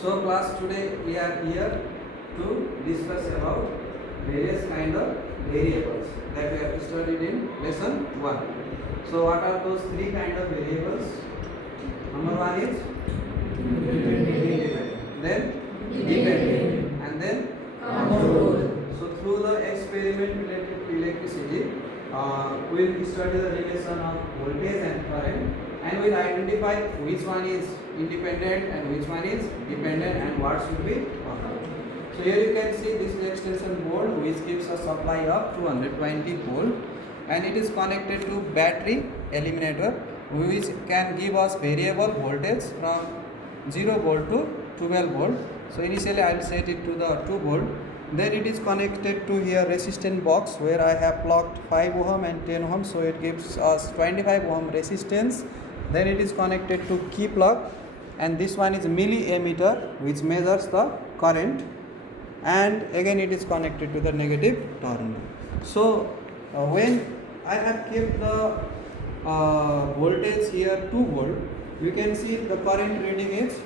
So class, today we are here to discuss about various kind of variables that we have studied in lesson 1. So what are those three kind of variables? Number one is independent, then dependent, and then controlled. So through the experiment related to electricity, we will study the relation of voltage and current, and we will identify which one is independent and which one is dependent and what should be controlled. So here you can see this is extension board which gives a supply of 220 volt, and it is connected to battery eliminator which can give us variable voltage from 0 volt to 12 volt. So initially I will set it to the 2 volt. Then it is connected to here resistance box where I have plugged 5 ohm and 10 ohm, so it gives us 25 ohm resistance. Then it is connected to key plug, and this one is milliammeter which measures the current, and again it is connected to the negative terminal. So when I have kept the voltage here 2 volt, you can see the current reading is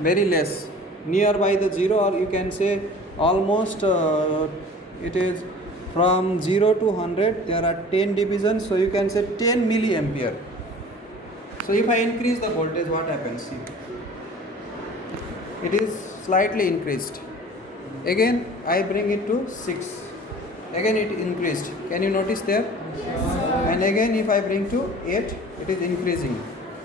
very less, nearby the 0, or you can say almost it is from 0 to 100 there are 10 divisions, so you can say 10 milliampere. So if I increase the voltage, what happens? See, it is slightly increased. Again I bring it to 6, again it increased. Can you notice there? And again if I bring to 8, it is increasing.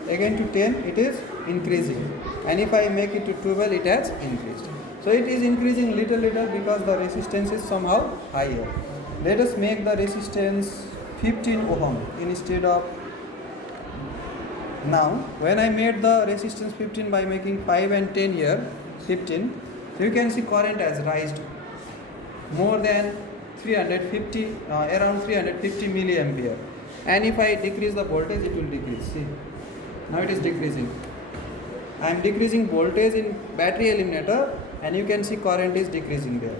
Again to 10, it is increasing. And if I make it to 12, it has increased. So it is increasing little because the resistance is somehow higher. Let us make the resistance 15 ohm instead of. Now when I made the resistance 15 by making 5 and 10 here, 15, you can see current has risen more than 350, around 350 milliampere. And if I decrease the voltage, it will decrease. See, now it is decreasing. I am decreasing voltage in battery eliminator, and you can see current is decreasing there.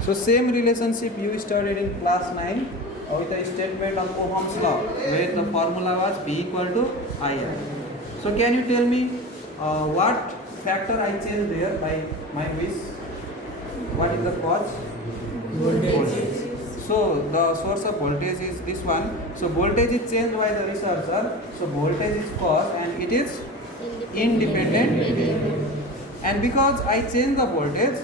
So same relationship you studied in class 9 with a statement of Ohm's law where the formula was V equal to IR. So can you tell me what factor I changed there by my wish? What is the cause? Voltage. So the source of voltage is this one. So voltage is changed by the researcher. So voltage is cause and it is independent variable. And because I change the voltage,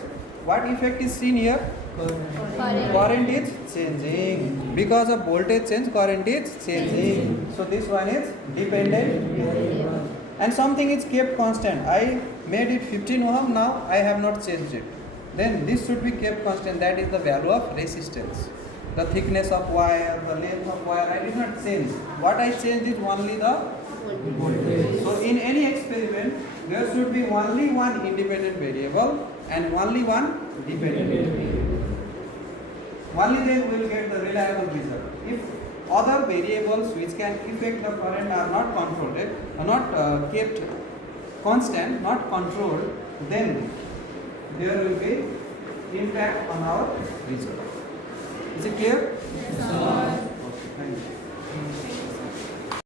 what effect is seen here? Current is changing. Because of voltage change, current is changing. So this one is dependent variable. And something is kept constant. I made it 15 ohm, now I have not changed it. Then this should be kept constant, that is the value of resistance. The thickness of wire, the length of wire, I did not change. What I changed is only the voltage. So in any experiment, there should be only one independent variable and only one dependent variable. Only then we will get the reliable result. If other variables which can affect the current are not controlled, are not kept constant, not controlled, then there will be impact on our result. Is it clear? Yes, sir. Okay, thank you.